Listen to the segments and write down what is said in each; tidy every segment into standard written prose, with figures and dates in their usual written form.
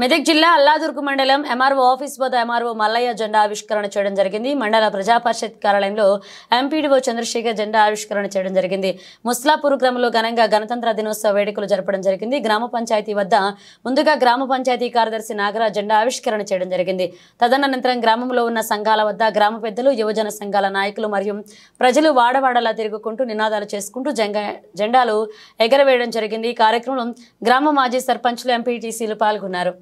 మెదక్ జిల్లా అల్లాదుర్గ్ మండలం MRO office వద్ద ఎంఆర్ఓ మల్లయ్య జెండా ఆవిష్కరణ చేయడం జరిగింది. మండల ప్రజా పరిషత్ కార్యాలయంలో ఎంపీడీఓ చంద్రశేఖర్ జెండా ఆవిష్కరణ చేయడం జరిగింది. ముస్లాపూర్ గ్రామంలో ఘనంగా గణతంత్ర దినోత్సవ వేడుకలు జరపడం జరిగింది. గ్రామ పంచాయతీ వద్ద ముందుగా గ్రామ పంచాయతీ కార్యదర్శి నాగరాజ్ జెండా ఆవిష్కరణ చేయడం జరిగింది. తదనంతరం గ్రామంలో ఉన్న సంఘాల వద్ద గ్రామ పెద్దలు, యువజన సంఘాల నాయకులు మరియు ప్రజలు వాడవాడలా తిరుగుకుంటూ నినాదాలు చేసుకుంటూ జెండాలు ఎగరవేయడం జరిగింది. ఈ కార్యక్రమంలో గ్రామ మాజీ సర్పంచ్లు, ఎంపీటీసీలు పాల్గొన్నారు.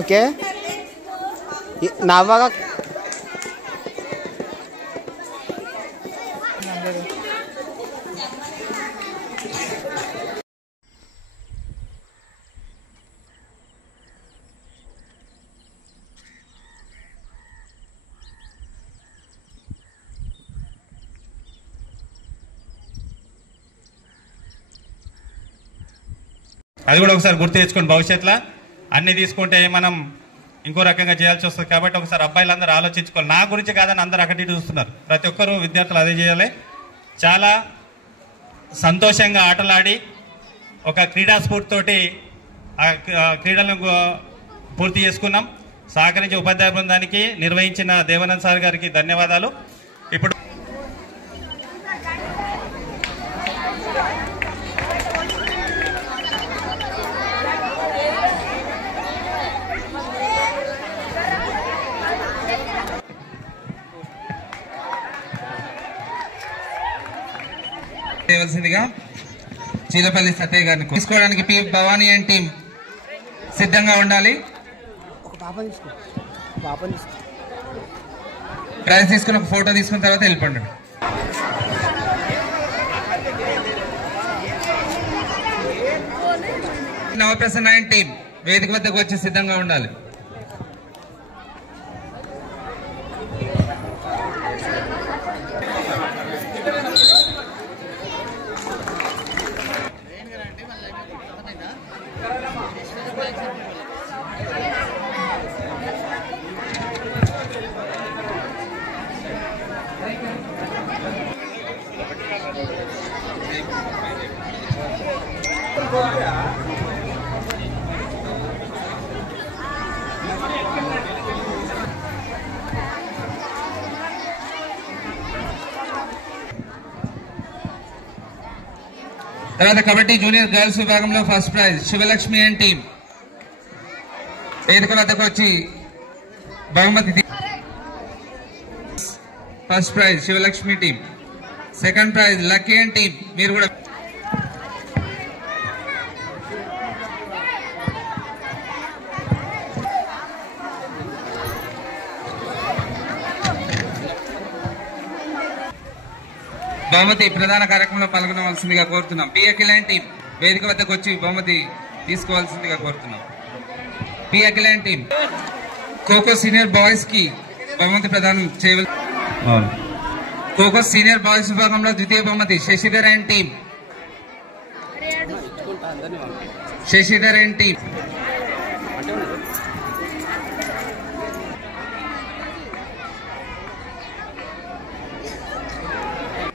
ఓకే నవ్వగా అది కూడా ఒకసారి గుర్తు తెచ్చుకోండి. భవిష్యత్తులో అన్ని తీసుకుంటే మనం ఇంకో రకంగా చేయాల్సి వస్తుంది. కాబట్టి ఒకసారి అబ్బాయిలందరూ ఆలోచించుకోవాలి. నా గురించి కాదని అందరూ అక్కడి చూస్తున్నారు. ప్రతి ఒక్కరూ విద్యార్థులు అదే చేయాలి. చాలా సంతోషంగా ఆటలాడి ఒక క్రీడా స్ఫూర్తితోటి ఆ క్రీడలను పూర్తి చేసుకున్నాం. సహకరించే ఉపాధ్యాయ బృందానికి, నిర్వహించిన దేవానంద్ సార్ గారికి ధన్యవాదాలు. ఇప్పుడు చేయవలసిందిగా చీలపల్లి సత్యయ్య గారిని తీసుకోవడానికి పి భవానీ అండ్ టీం సిద్ధంగా ఉండాలి. ప్రైజ్ తీసుకుని ఒక ఫోటో తీసుకున్న తర్వాత వెళ్ళిపోండి. నవప్రసన్న అండ్ టీం వేదిక వద్దకు వచ్చి సిద్ధంగా ఉండాలి. తర్వాత కబడ్డీ జూనియర్ గర్ల్స్ విభాగంలో first praise Sivalakshmi and team వేదిక వద్దకు వచ్చి బహుమతి. First prize Sivalakshmi team, second prize lucky and team. మీరు కూడా బహుమతి ప్రధాన కార్యక్రమంలో పాల్గొనవలసిందిగా కోరుతున్నాం. పి అఖిలాండ్ టీం వేదిక వద్దకు వచ్చి బహుమతి తీసుకోవాల్సిందిగా కోరుతున్నాం. పి అఖిలాండ్ టీం ఖోఖో సీనియర్ బాయ్స్ కి బహుమతి ప్రదానం చేయవలసి. ఖోఖో సీనియర్ బాయ్స్ విభాగంలో ద్వితీయ బహుమతి Shashidhar and team. Shashidhar and team.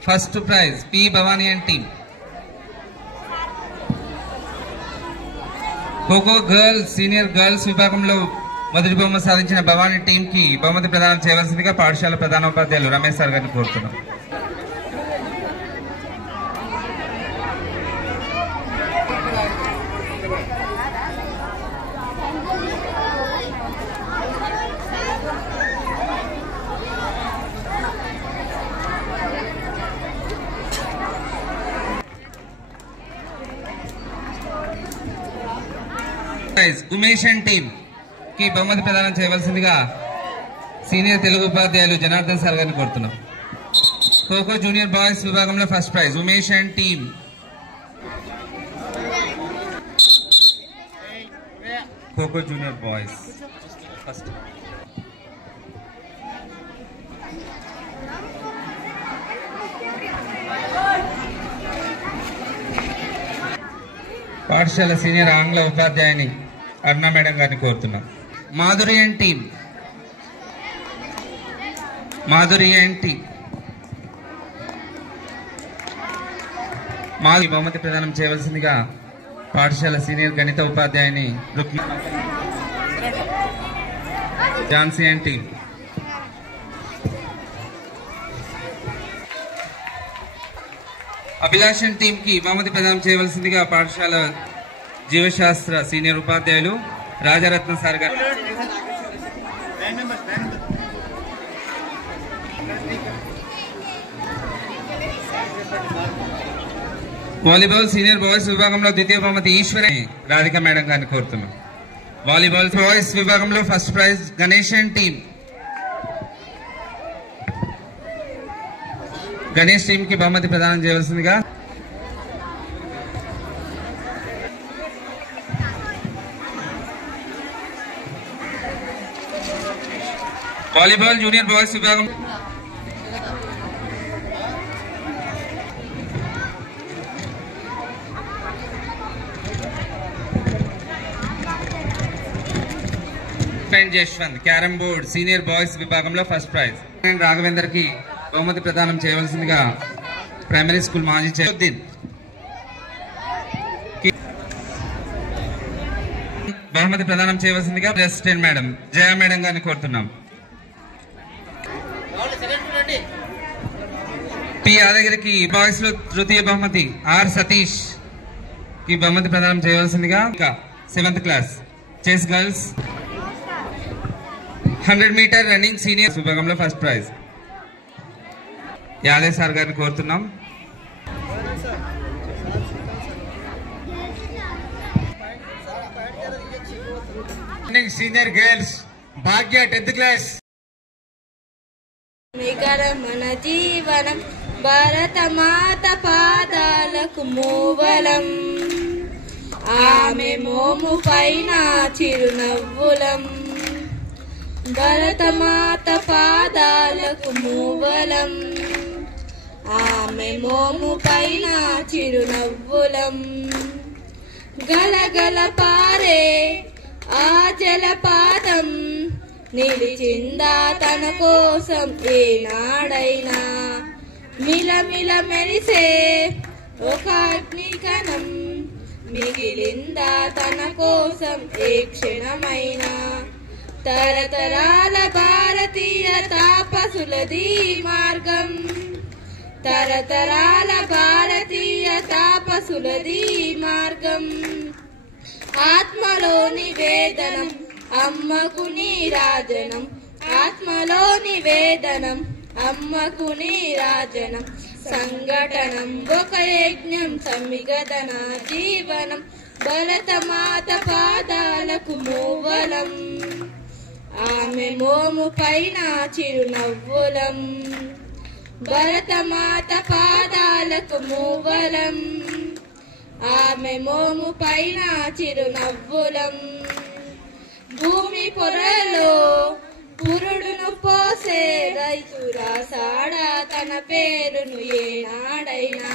First prize P Bhavani and team. Kho kho girls senior girls విభాగంలో మొదటి బహుమతి సాధించిన భవానీ టీం కి బహుమతి ప్రదానం చేయవలసిందిగా పాఠశాల ప్రధానోపాధ్యాయులు రమేష్ సార్ గారిని కోరుతున్నాం. ఉమేష్ అండ్ టీం కి బహుమతి ప్రదానం చేయవలసిందిగా సీనియర్ తెలుగు ఉపాధ్యాయులు జనార్దన్ సార్ గారిని కోరుతున్నాం. ఖోఖో జూనియర్ బాయ్స్ విభాగంలో first praise Umesh and team. Kho kho junior boys first. పాఠశాల సీనియర్ ఆంగ్ల ఉపాధ్యాయుని అరుణ మేడం గారిని కోరుతున్నాం. Madhuri and team. Madhuri and team బహుమతి ప్రదానం చేయవలసిందిగా పాఠశాల సీనియర్ గణిత ఉపాధ్యాయుని ఝాన్సీ అండ్ టీం. అభిలాషన్ టీం కి బహుమతి ప్రదానం చేయవలసిందిగా పాఠశాల జీవశాస్త్ర సీనియర్ ఉపాధ్యాయులు రాజారత్న సార్ గారు. వాలీబాల్ సీనియర్ బాయ్స్ విభాగంలో ద్వితీయ బహుమతి ఈశ్వరి రాధిక మేడం గారిని కోరుతున్నాం. వాలీబాల్ బాయ్స్ విభాగంలో first praise Ganesh and team. Ganesh team కి బహుమతి ప్రదానం చేయవలసిందిగా వాలీబాల్ జూనియర్ బాయ్స్ విభాగం Jaswanth carrom board senior boys విభాగంలో ఫస్ట్ ప్రైజ్. రాఘవేందర్ కి బహుమతి ప్రదానం చేయవలసిందిగా ప్రైమరీ స్కూల్ మాజీ చైర్మన్ బహుమతి ప్రదానం చేయవలసిందిగా ప్రెసిడెంట్ మేడం జయ మేడం గారిని కోరుతున్నాం. పి యాదగిరికి బాయ్స్ లో తృతీయ బహుమతి ఆర్ సతీష్ కి బహుమతి ప్రదానం చేయవలసిందిగా 7th class chess girls 100 metre running senior విభాగంలో ఫస్ట్ ప్రైజ్ యాదవ్ సార్ గారిని కోరుతున్నాం. Coming senior girls Bhagya 10th class. మన జీవనం భారత మాత పాదాలకు మూవలం, ఆమె మోము పైన చిరునవ్వులం. భరత మాత పాదాలకు మూవలం, ఆమె మోము పైన చిరునవ్వులం. గలగల పారే ఆ జలపాతం నిలిచిందా తన కోసం ఏనాడైనా. మిలమిల మెరిసే ఒక అగ్నికణం మిగిలిందా తన కోసం ఏ క్షణమైనా. తరతరాల భారతీయ తాపసులది మార్గం, తరతరాల భారతీయ తాపసులది మార్గం. ఆత్మలోని వేదనం అమ్మకు నీరాజనం, ఆత్మలోని వేదనం అమ్మకు నీరాజనం. సంఘటనం ఒక యజ్ఞం సమిగదన జీవనం, భరతమాత పాదాలకు మూవలం, ఆమె మోము పైన చిరునవ్వులం. భరతమాత పాదాలకు మూవలం, ఆమె మోము పైన చిరునవ్వులం. భూమి పొరలో పురుడును పోసే రైతు రాసాడా తన పేరును ఏనాడైనా.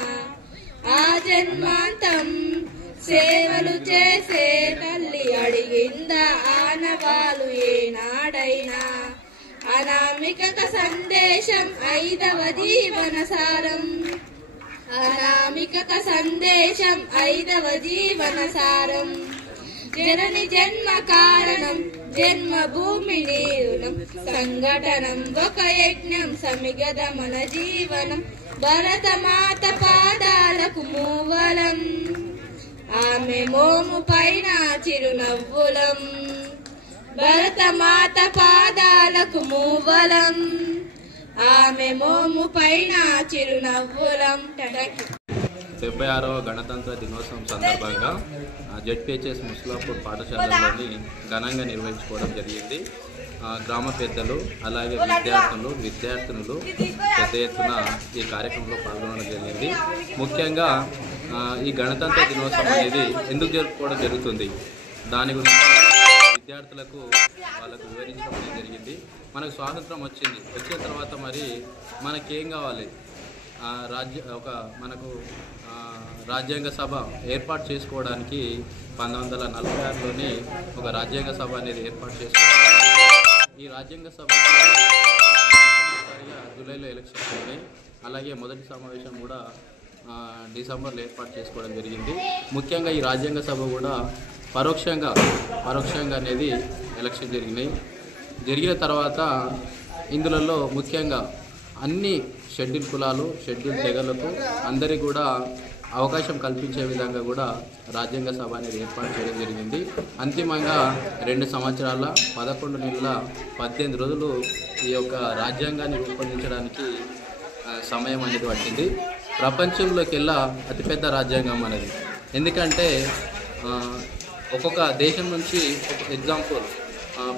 ఆ జన్మాంతం సేవలు చేసే తల్లి అడిగిందా ఆనవాలు ఏనాడైనా. అనామిక సందేశం 5వ జీవనసారం, అనామిక సందేశం 5వ జీవనసారం. జనని జన్మ కారణం జన్మభూమి నీరుణం, సంఘటనం ఒక యజ్ఞం సమిగద మన జీవనం. భరతమాత పాదాలకు మూవలం, ఆమె మోము పైన చిరునవ్వులం. భరతమాత పాదాలకు మూవలం, ఆమె మోము పైన చిరునవ్వులం. 76వ గణతంత్ర దినోత్సవం సందర్భంగా జెడ్పీహెచ్ఎస్ ముస్లాపూర్ పాఠశాలలోని ఘనంగా నిర్వహించుకోవడం జరిగింది. గ్రామ పెద్దలు అలాగే విద్యార్థినులు పెద్ద ఎత్తున ఈ కార్యక్రమంలో పాల్గొనడం జరిగింది. ముఖ్యంగా ఈ గణతంత్ర దినోత్సవం అనేది ఎందుకు జరుపుకోవడం జరుగుతుంది దాని గురించి విద్యార్థులకు వాళ్ళకు వివరించడం అనేది జరిగింది. మనకు స్వాతంత్రం వచ్చిన తర్వాత మరి మనకేం కావాలి, మనకు రాజ్యాంగ సభ ఏర్పాటు చేసుకోవడానికి 1946లోని ఒక రాజ్యాంగ సభ అనేది ఏర్పాటు చేసుకోవడం. ఈ రాజ్యాంగ సభకు జూలైలో ఎలక్షన్స్ ఉన్నాయి. అలాగే మొదటి సమావేశం కూడా డిసెంబర్లో ఏర్పాటు చేసుకోవడం జరిగింది. ముఖ్యంగా ఈ రాజ్యాంగ సభ కూడా పరోక్షంగా అనేది ఎలక్షన్ జరిగిన తర్వాత ఇందులో ముఖ్యంగా అన్ని షెడ్యూల్ కులాలు షెడ్యూల్ తెగలకు అందరికీ కూడా అవకాశం కల్పించే విధంగా కూడా రాజ్యాంగ సభ అనేది ఏర్పాటు చేయడం జరిగింది. అంతిమంగా 2 సంవత్సరాల 11 నెలల 18 రోజులు ఈ యొక్క రాజ్యాంగాన్ని రూపొందించడానికి సమయం అనేది పట్టింది. ప్రపంచంలోకెల్లా అతిపెద్ద రాజ్యాంగం అనేది. ఎందుకంటే ఒక్కొక్క దేశం నుంచి ఎగ్జాంపుల్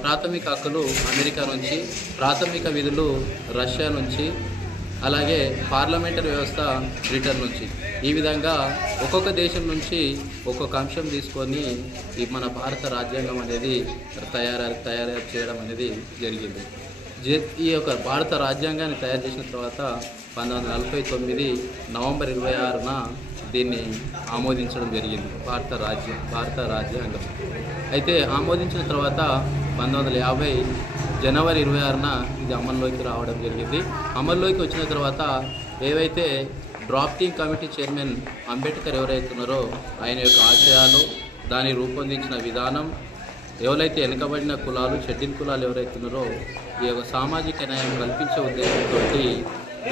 ప్రాథమిక హక్కులు అమెరికా నుంచి, ప్రాథమిక విధులు రష్యా నుంచి, అలాగే పార్లమెంటరీ వ్యవస్థ బ్రిటన్ నుంచి, ఈ విధంగా ఒక్కొక్క దేశం నుంచి ఒక్కొక్క అంశం తీసుకొని ఈ మన భారత రాజ్యాంగం అనేది తయారు చేయడం అనేది జరిగింది. ఈ యొక్క భారత రాజ్యాంగాన్ని తయారు చేసిన తర్వాత 1949 నవంబర్ 26న దీన్ని ఆమోదించడం జరిగింది, భారత రాజ్యాంగం. అయితే ఆమోదించిన తర్వాత 1950 జనవరి 26న ఇది అమల్లోకి రావడం జరిగింది. అమల్లోకి వచ్చిన తర్వాత ఏవైతే డ్రాఫ్టింగ్ కమిటీ చైర్మన్ అంబేద్కర్ ఎవరైతే ఉన్నారో ఆయన యొక్క ఆశయాలు, దాన్ని రూపొందించిన విధానం, ఎవరైతే వెనుకబడిన కులాలు షెడ్యూల్ కులాలు ఎవరైతే ఉన్నారో ఈ యొక్క సామాజిక న్యాయం కల్పించే ఉద్దేశంతో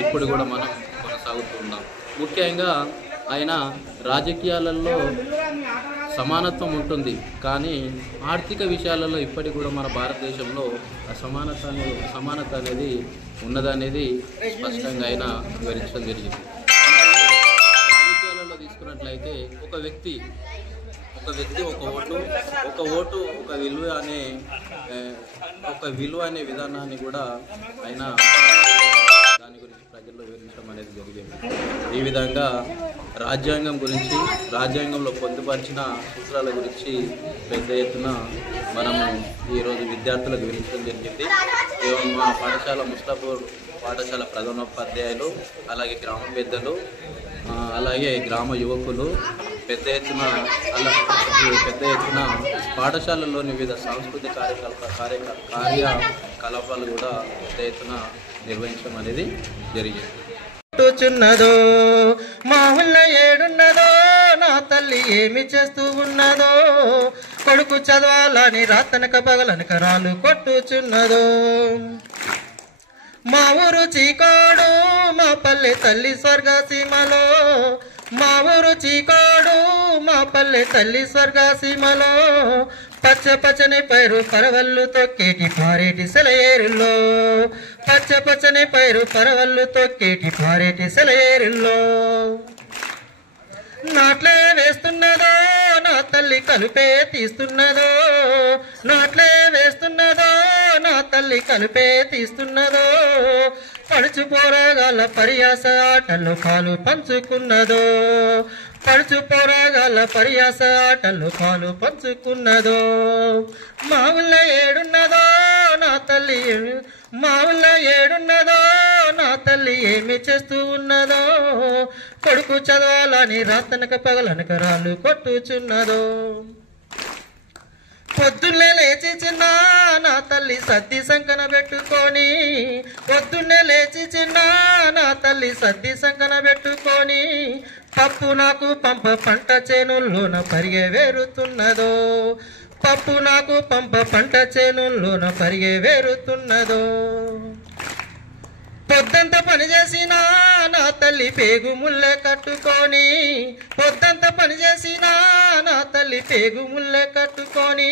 ఇప్పుడు కూడా మనం కొనసాగుతున్నాం. ముఖ్యంగా ఆయన రాజకీయాలలో సమానత్వం ఉంటుంది, కానీ ఆర్థిక విషయాలలో ఇప్పటికి కూడా మన భారతదేశంలో సమానత అనేది ఉన్నదనేది స్పష్టంగా ఆయన వివరించడం జరిగింది. రాజకీయాలలో తీసుకున్నట్లయితే ఒక వ్యక్తి ఒక ఒక వ్యక్తి ఒక ఓటు ఒక విలువ అనే విధానాన్ని కూడా ఆయన దాని గురించి ప్రజల్లో వివరించడం అనేది జరిగింది. ఈ విధంగా రాజ్యాంగంలో పొందుపరిచిన సూత్రాల గురించి పెద్ద ఎత్తున మనము ఈరోజు విద్యార్థులకు వివరించడం జరిగింది. మా పాఠశాల ముస్తాపూర్ పాఠశాల ప్రధానోపాధ్యాయులు, అలాగే గ్రామ పెద్దలు, అలాగే గ్రామ యువకులు పెద్ద ఎత్తున పాఠశాలల్లోని వివిధ సాంస్కృతిక కార్యకలాపాలు కూడా పెద్ద ఎత్తున నిర్వహించడం అనేది జరిగింది. చున్నదో మా ఊళ్ళో ఏడున్నదో నా తల్లి ఏమి చేస్తూ ఉన్నదో, కొడుకు చదవాలని రాతనక పగలనక రాళ్ళు కొట్టుచున్నదో. మా ఊరు చీకోడు మా పల్లె తల్లి స్వర్గసీమలో, మా ఊరు చీకోడు మా పల్లె తల్లి స్వర్గసీమలో, పచ్చ పచ్చని పైరు పరవళ్ళు తొక్కేటి పారేటి సెలయేరుల్లో, పచ్చ పచ్చని పైరు పరవళ్ళు తొక్కేటి పారేటి సెలయేరుల్లో. నాట్లే వేస్తున్నదో నా తల్లి కలుపే తీస్తున్నదో, నాట్లే వేస్తున్నదో నా తల్లి కలుపే తీస్తున్నదో, పడుచు పోరాగాల పరియాస ఆటల్లో పాలు పంచుకున్నదో, పడుచు పోరాగాల పరియాస ఆటల్లో పాలు పంచుకున్నదో. మా ఊళ్ళో ఏడున్నదో నా తల్లి, మా ఊళ్ళో ఏడున్నదో నా తల్లి ఏమి చేస్తూ ఉన్నదో, కొడుకు చదవాలని రాతనక పగలనక రాళ్ళు కొట్టుచున్నదో. పొద్దున్నే లేచి చిన్న నా తల్లి సద్ది సంకన పెట్టుకొని, పొద్దున్నే లేచి చిన్న నా తల్లి సద్ది సంకన పెట్టుకొని, పప్పు నాకు పంప పంట చేనుల్లోన పరిగె వేరుతున్నదో, పప్పు నాకు పంప పంట చేనుల్లోన పరిగె వేరుతున్నదో. పొద్దంతా పని చేసినా నా తల్లి పేగు ముల్లె కట్టుకొని, పొద్దంతా పని చేసినా నా తల్లి పేగు ముల్లె కట్టుకొని,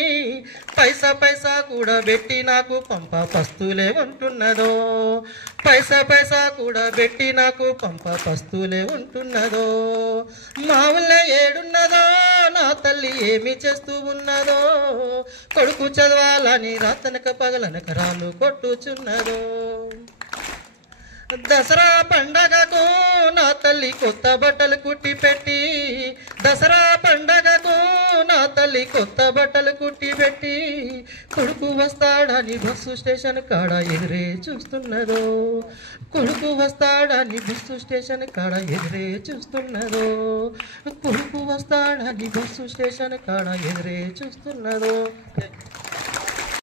పైసా పైసా కూడా పెట్టి నాకు పంప పస్తులే ఉంటున్నదో, పైసా పైసా కూడా పెట్టి నాకు పంప పస్తులే ఉంటున్నదో. మా ఊళ్ళో ఏడున్నదో నా తల్లి ఏమి చేస్తూ ఉన్నదో, కొడుకు చదవాలని రాతనక పగలనక రాళ్ళు కొట్టుచున్నదో. దసరా పండగకు నా తల్లి కొత్త బట్టలు కుట్టి పెట్టి, దసరా పండగకు నా తల్లి కొత్త బట్టలు కుట్టి పెట్టి, కొడుకు వస్తాడని బస్సు స్టేషన్ కాడ ఎదురే చూస్తున్నదో, కొడుకు వస్తాడని బస్సు స్టేషన్ కాడ ఎదురే చూస్తున్నదో, కొడుకు వస్తాడని బస్సు స్టేషన్ కాడ ఎదురే చూస్తున్నదో.